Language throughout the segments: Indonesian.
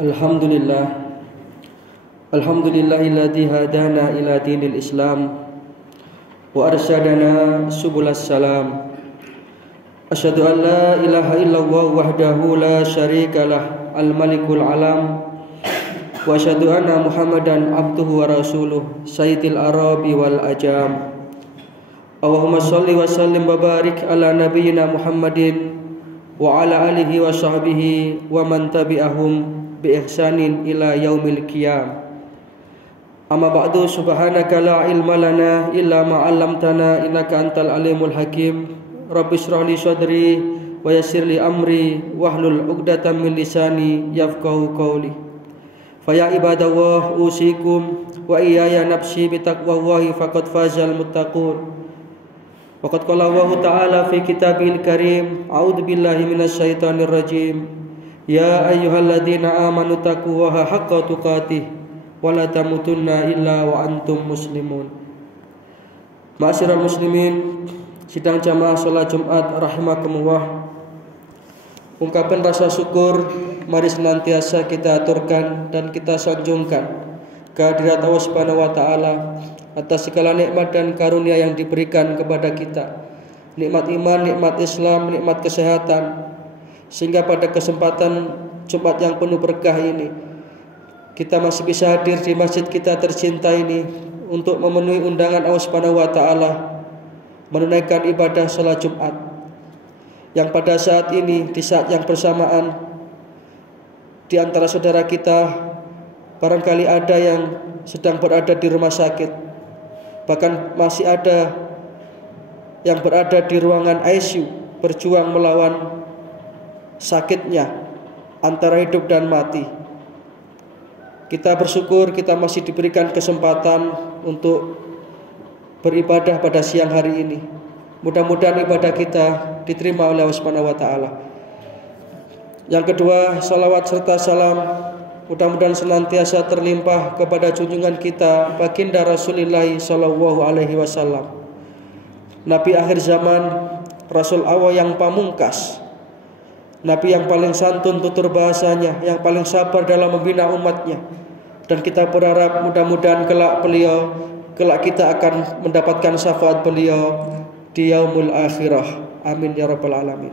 Alhamdulillah. Alhamdulillahilladzi hadana ila dinil Islam wa arsyadana subulas salam. Asyhadu an la ilaha illallah wahdahu la syarikalah al-malikul alam wa asyhadu anna Muhammadan abduhu wa rasuluh sayyidil arabi wal ajam. Allahumma shalli wa sallim wa barik ala nabiyyina Muhammadin wa ala alihi wa sahbihi wa man tabi'ahum bi ihsanin ila yaumil qiyam. Amma ba'du, subhanaka la ilma lana illa ma 'allamtana innaka antal alimul hakim. Rabbi shrah li sadri wa yassir li amri wahlul 'uqdatam min lisani yafqahu qawli. Fa ya ibadallah usikum wa iyaya nafsi bi taqwallahi faqad fazal muttaqun. Waqad qala Allah ta'ala fi kitabihil karim, a'udzu billahi minasy syaithanir rajim. Ya ayyuhalladzina amanu taqullaha haqqa tuqatih wa la tamutunna illa wa antum muslimun. Ma'asyiral muslimin, sidang jamaah salat Jumat rahimakumullah. Ungkapan rasa syukur mari senantiasa kita aturkan dan kita sanjungkan kehadirat Allah Subhanahu wa taala atas segala nikmat dan karunia yang diberikan kepada kita. Nikmat iman, nikmat Islam, nikmat kesehatan, sehingga pada kesempatan Jumat yang penuh berkah ini kita masih bisa hadir di masjid kita tercinta ini untuk memenuhi undangan Allah Subhanahu wa taala menunaikan ibadah salat Jumat. Yang pada saat ini, di saat yang bersamaan, di antara saudara kita barangkali ada yang sedang berada di rumah sakit, bahkan masih ada yang berada di ruangan ICU berjuang melawan sakitnya antara hidup dan mati. Kita bersyukur kita masih diberikan kesempatan untuk beribadah pada siang hari ini. Mudah-mudahan ibadah kita diterima oleh Allah Subhanahu wa taala. Yang kedua, salawat serta salam mudah-mudahan senantiasa terlimpah kepada junjungan kita baginda Rasulullah sallallahu alaihi wasallam, Nabi akhir zaman, Rasul Allah yang pamungkas, Nabi yang paling santun tutur bahasanya, yang paling sabar dalam membina umatnya. Dan kita berharap mudah-mudahan kelak kita akan mendapatkan syafaat beliau di yaumul akhirah. Amin ya rabbal alamin.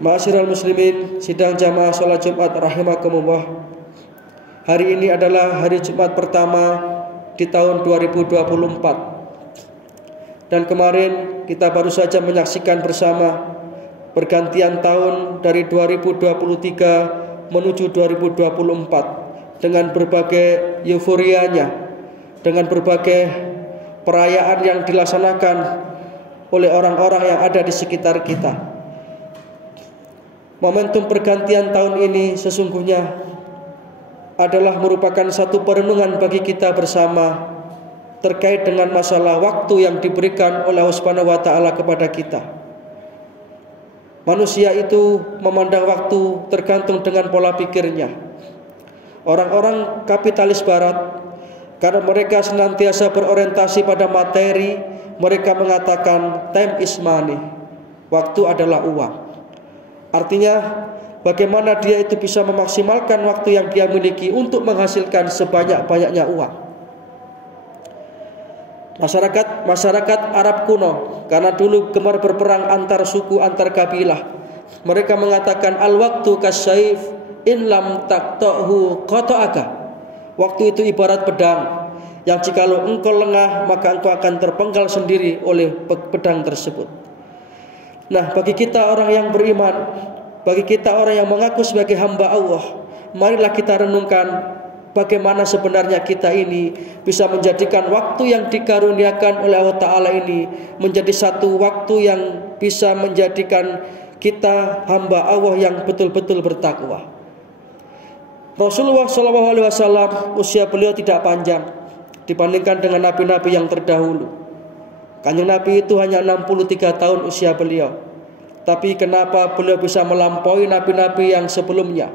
Ma'asyiral muslimin, sidang jamaah salat Jumat rahimakumullah. Hari ini adalah hari Jumat pertama di tahun 2024. Dan kemarin kita baru saja menyaksikan bersama pergantian tahun dari 2023 menuju 2024 dengan berbagai euforianya, dengan berbagai perayaan yang dilaksanakan oleh orang-orang yang ada di sekitar kita. Momentum pergantian tahun ini sesungguhnya adalah merupakan satu perenungan bagi kita bersama terkait dengan masalah waktu yang diberikan oleh Allah Subhanahu wa taala kepada kita. Manusia itu memandang waktu tergantung dengan pola pikirnya. Orang-orang kapitalis barat, karena mereka senantiasa berorientasi pada materi, mereka mengatakan time is money, waktu adalah uang. Artinya bagaimana dia itu bisa memaksimalkan waktu yang dia miliki untuk menghasilkan sebanyak-banyaknya uang. Masyarakat Arab kuno, karena dulu gemar berperang antar suku, antar kabilah, mereka mengatakan al-waktu kasyayf in lam taqta'hu qata'aka. Waktu itu ibarat pedang yang jikalau engkau lengah maka engkau akan terpenggal sendiri oleh pedang tersebut. Nah, bagi kita orang yang beriman, bagi kita orang yang mengaku sebagai hamba Allah, marilah kita renungkan bagaimana sebenarnya kita ini bisa menjadikan waktu yang dikaruniakan oleh Allah Ta'ala ini menjadi satu waktu yang bisa menjadikan kita hamba Allah yang betul-betul bertakwa. Rasulullah SAW usia beliau tidak panjang dibandingkan dengan nabi-nabi yang terdahulu. Kanjeng Nabi itu hanya 63 tahun usia beliau. Tapi kenapa beliau bisa melampaui nabi-nabi yang sebelumnya?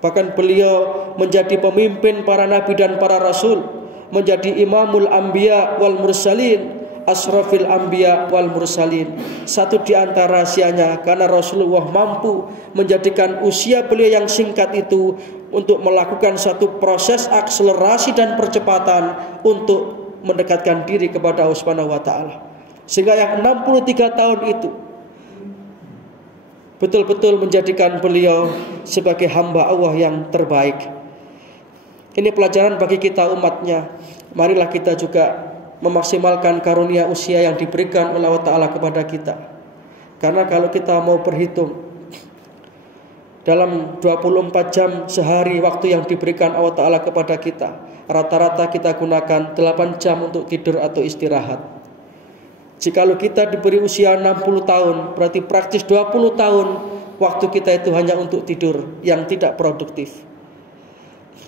Bahkan beliau menjadi pemimpin para nabi dan para rasul, menjadi imamul anbiya wal mursalin, asrafil anbiya wal mursalin. Satu di antara rahasianya karena Rasulullah mampu menjadikan usia beliau yang singkat itu untuk melakukan satu proses akselerasi dan percepatan untuk mendekatkan diri kepada Allah Subhanahu wa taala. Sehingga yang 63 tahun itu betul-betul menjadikan beliau sebagai hamba Allah yang terbaik. Ini pelajaran bagi kita umatnya. Marilah kita juga memaksimalkan karunia usia yang diberikan oleh Allah Ta'ala kepada kita. Karena kalau kita mau berhitung dalam 24 jam sehari waktu yang diberikan Allah Ta'ala kepada kita, rata-rata kita gunakan 8 jam untuk tidur atau istirahat. Jikalau kita diberi usia 60 tahun, berarti praktis 20 tahun waktu kita itu hanya untuk tidur yang tidak produktif.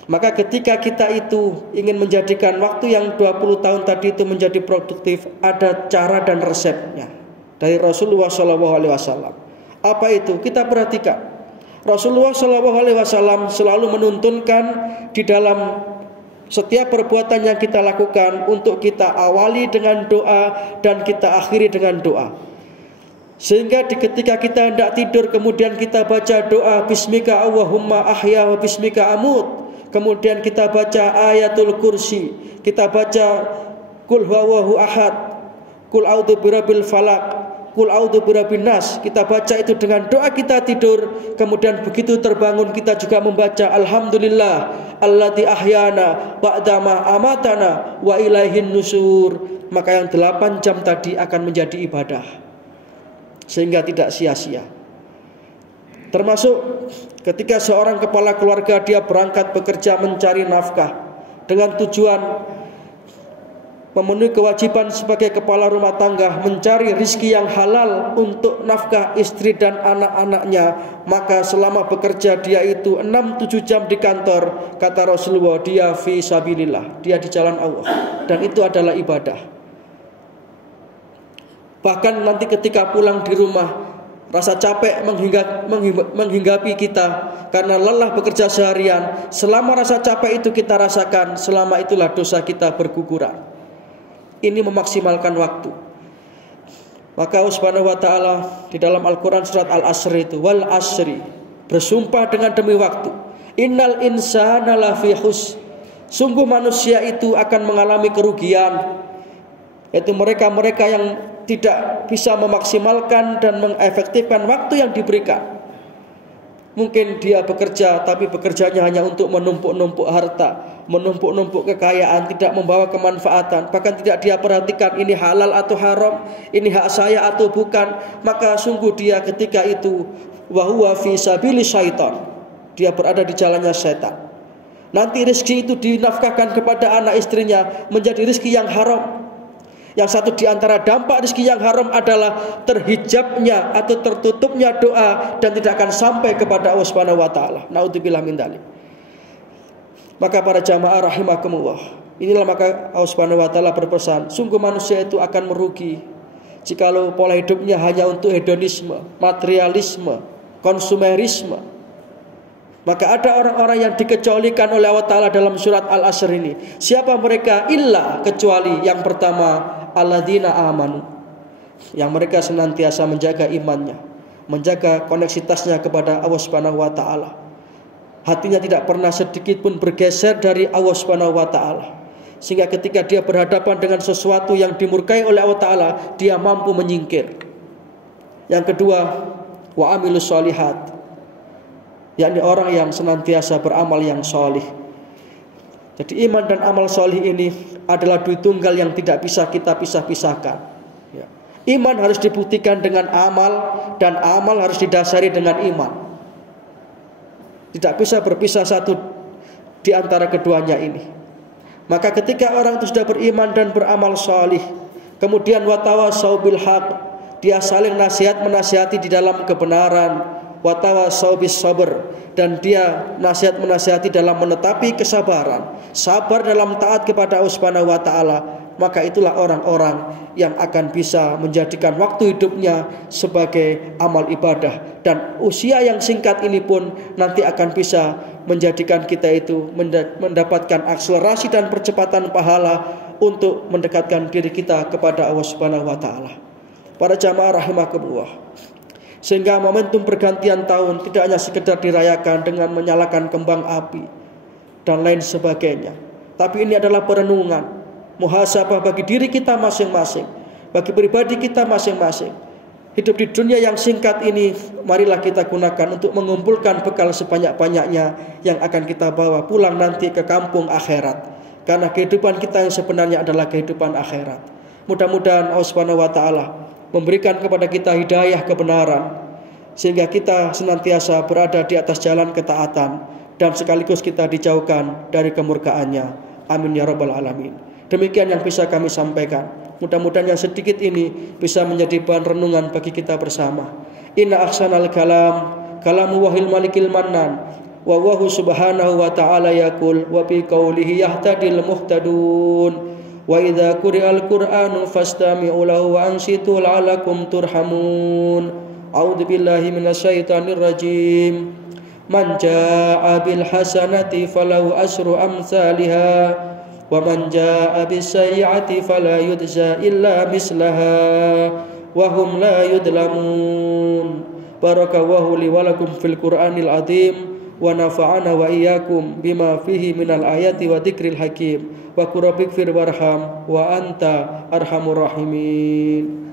Maka ketika kita itu ingin menjadikan waktu yang 20 tahun tadi itu menjadi produktif, ada cara dan resepnya dari Rasulullah SAW. Apa itu? Kita perhatikan. Rasulullah SAW selalu menuntunkan di dalam setiap perbuatan yang kita lakukan untuk kita awali dengan doa dan kita akhiri dengan doa. Sehingga ketika kita hendak tidur kemudian kita baca doa Bismika Allahumma ahya wa bismika amut. Kemudian kita baca ayatul kursi, kita baca Qul huwallahu ahad, Qul a'udzu birabbil falaq, Qul a'udzu birabbin nas. Kita baca itu dengan doa kita tidur. Kemudian begitu terbangun kita juga membaca Alhamdulillah alladzi ahyana ba'dama amatana wa ilaihin nusur. Maka yang 8 jam tadi akan menjadi ibadah, sehingga tidak sia-sia. Termasuk ketika seorang kepala keluarga dia berangkat bekerja mencari nafkah dengan tujuan memenuhi kewajiban sebagai kepala rumah tangga, mencari rizki yang halal untuk nafkah istri dan anak-anaknya. Maka selama bekerja dia itu 6-7 jam di kantor, kata Rasulullah, dia fi sabilillah, dia di jalan Allah, dan itu adalah ibadah. Bahkan nanti ketika pulang di rumah, rasa capek menghinggapi kita karena lelah bekerja seharian. Selama rasa capek itu kita rasakan, selama itulah dosa kita berguguran. Ini memaksimalkan waktu. Maka Allah Subhanahu wa taala di dalam Al-Qur'an surat Al-Asr itu, wal asri, bersumpah dengan demi waktu. Innal insana lafi khusr. Sungguh manusia itu akan mengalami kerugian. Yaitu mereka-mereka yang tidak bisa memaksimalkan dan mengefektifkan waktu yang diberikan. Mungkin dia bekerja, tapi bekerjanya hanya untuk menumpuk-numpuk harta, menumpuk-numpuk kekayaan, tidak membawa kemanfaatan. Bahkan tidak dia perhatikan ini halal atau haram, ini hak saya atau bukan. Maka sungguh dia ketika itu wahuwa fi sabili syaitan, dia berada di jalannya syaitan. Nanti rezeki itu dinafkahkan kepada anak istrinya menjadi rezeki yang haram. Yang satu di antara dampak rezeki yang haram adalah terhijabnya atau tertutupnya doa dan tidak akan sampai kepada Allah Subhanahu wa taala. Naudzubillah min dzalik. Maka para jamaah rahimakumullah, inilah maka Allah Subhanahu wa taala berpesan, sungguh manusia itu akan merugi jikalau pola hidupnya hanya untuk hedonisme, materialisme, konsumerisme. Maka ada orang-orang yang dikecualikan oleh Allah Ta'ala dalam surat Al-Asr ini. Siapa mereka? Illa, kecuali yang pertama, alladzina amanu, yang mereka senantiasa menjaga imannya, menjaga koneksitasnya kepada Allah Subhanahu wa taala. Hatinya tidak pernah sedikit pun bergeser dari Allah Subhanahu wa taala. Sehingga ketika dia berhadapan dengan sesuatu yang dimurkai oleh Allah Ta'ala, dia mampu menyingkir. Yang kedua, wa amilus sholihat, yakni orang yang senantiasa beramal yang solih. Jadi iman dan amal solih ini adalah duit tunggal yang tidak bisa kita pisah-pisahkan. Iman harus dibuktikan dengan amal, dan amal harus didasari dengan iman. Tidak bisa berpisah satu di antara keduanya ini. Maka ketika orang itu sudah beriman dan beramal solih, kemudian watawasau bil haq, dia saling nasihat menasihati di dalam kebenaran, watawasau bis sabr, dan dia nasihat menasihati dalam menetapi kesabaran, sabar dalam taat kepada Allah Subhanahu wa taala. Maka itulah orang-orang yang akan bisa menjadikan waktu hidupnya sebagai amal ibadah. Dan usia yang singkat ini pun nanti akan bisa menjadikan kita itu mendapatkan akselerasi dan percepatan pahala untuk mendekatkan diri kita kepada Allah Subhanahu wa taala. Para jamaah rahimakumullah. Sehingga momentum pergantian tahun tidak hanya sekedar dirayakan dengan menyalakan kembang api dan lain sebagainya, tapi ini adalah perenungan, muhasabah bagi diri kita masing-masing, bagi pribadi kita masing-masing. Hidup di dunia yang singkat ini, marilah kita gunakan untuk mengumpulkan bekal sebanyak-banyaknya yang akan kita bawa pulang nanti ke kampung akhirat. Karena kehidupan kita yang sebenarnya adalah kehidupan akhirat. Mudah-mudahan Allah Subhanahu wa taala memberikan kepada kita hidayah kebenaran, sehingga kita senantiasa berada di atas jalan ketaatan dan sekaligus kita dijauhkan dari kemurkaannya. Amin ya rabbal alamin. Demikian yang bisa kami sampaikan. Mudah-mudahan yang sedikit ini bisa menjadi bahan renungan bagi kita bersama. Inna ahsanal kalam kalamu wahil malikil mannan wa wahu subhanahu wa ta'ala yaqul wa bi qawlihi yahtadil muhtadun wa idza quri'al qur'anu fastami'u lahu wa ansitu la'alakum turhamun. A'udzu billahi minasyaitonir rajim. Man jaa'a bil hasanati falahu asyru amsalha wa man jaa'a bis sayyi'ati fala yujza illa mislaha wa hum la yudlamun. Barakallahu li wa lakum fil Qur'anil azim wa nafa'ana wa iyyakum bima fihi minal ayati wa dzikril hakim wa qur rabbighfir warham wa anta arhamur rahimin.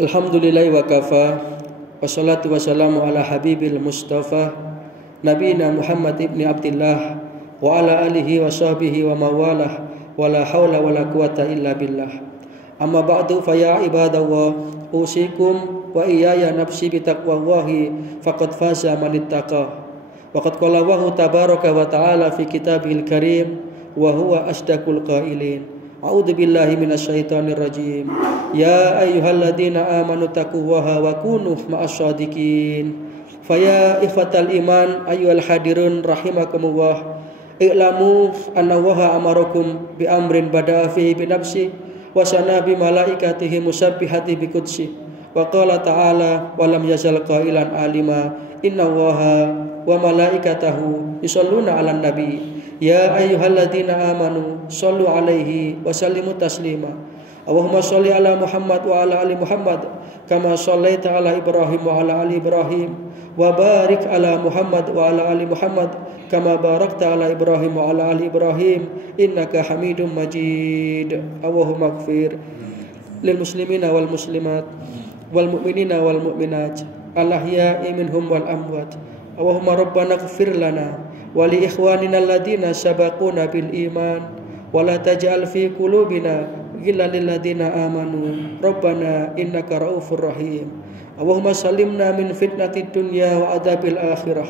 Alhamdulillahi wa kafa, wassalatu wassalamu ala habibil mustafa nabiyina Muhammad ibni Abdillah wa ala alihi wa sahbihi wa mawalah wa la hawla wa la quwata illa billah. Amma ba'du fa ya ibadallah, usikum wa iyaya nafsi bitaqwallahi faqad faza man ittaqa. Wa qad qala Allahu tabaraka wa ta'ala fi kitabihil karim wa huwa asdaqul qailin. A'udzu billahi minasyaitonir rajim. Ya ayyuhalladzina amanu taqullaha wa kunu ma'asyadiqin. Faya ikhwatal iman ayyuhal hadirun rahimakumullah. I'lamu anna Allaha amarakum bi amrin bada'a fihi bi nafsi wa sana bi malaikatihi musabbihati bi qudsi. Wa qala ta'ala wa lam yazal qailan alima inna Allaha wa malaikatahu yusholluna 'alan nabi. Ya ayyuhalladzina amanu shallu 'alaihi wa sallimu taslima. Allahumma shalli ala Muhammad wa ala ali Muhammad kama shallaita ala Ibrahim wa ala ali Ibrahim wa barik ala Muhammad wa ala ali Muhammad kama barakta ala Ibrahim wa ala ali Ibrahim innaka Hamidum Majid. Allahumma ighfir lil muslimina wal muslimat wal mu'minina wal mu'minat al ahya'i minhum wal amwat. Allahumma rabbana ighfir lana wa li ikhwanina alladziina sabaquna bil iman wa la taj'al fi qulubina ghillan lil ladziina amanu rabbana innaka raufur rahim. Allahumma salimna min fitnatid dunya wa adzabil akhirah.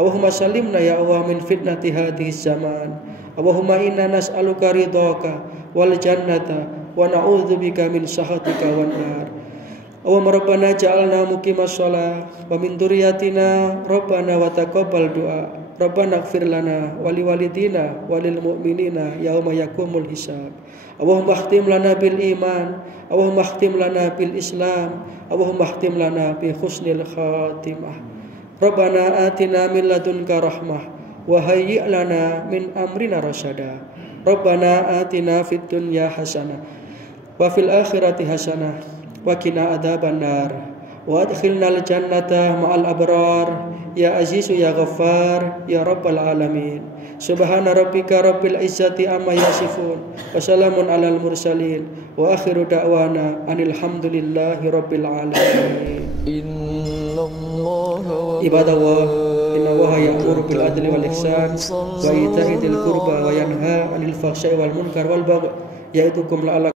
Allahumma salimna ya Allah min fitnati hadhihi zaman. Allahumma inna nas'aluka ridhaka wal jannata wa na'udzubika min sakhatika wan nar. Allahumma rabbana ja'alna muqimas shalah wa min dzurriyyatina rabbana wa taqabbal du'a. Rabbana ighfir lana wa liwalidina wa lil mu'minina yauma yaqumul hisab. Allahumma khtim lana bil iman, Allahumma khtim lana bil Islam, Allahumma khtim lana bi husnil khatimah. Rabbana atina min ladunka rahmah wa hayyi' lana min amrina rasyada. Rabbana atina fid dunya hasanah wa fil akhirati hasanah wa qina adzabannar. Wa adkhilnal jannata ma'al abrar ya azizu ya ghaffar ya rabbal alamin. Subhana rabbika rabbil izzati amma yasifun wa salamun alal mursalin wa akhiru da'wana anil hamdulillahi rabbil alamin. Ibadallah, inna Allaha ya'muru bil adli wal ihsan wa ita'i dzil qurba wa yanha 'anil fahsya'i wal munkar wal baghi ya'idukum la'allakum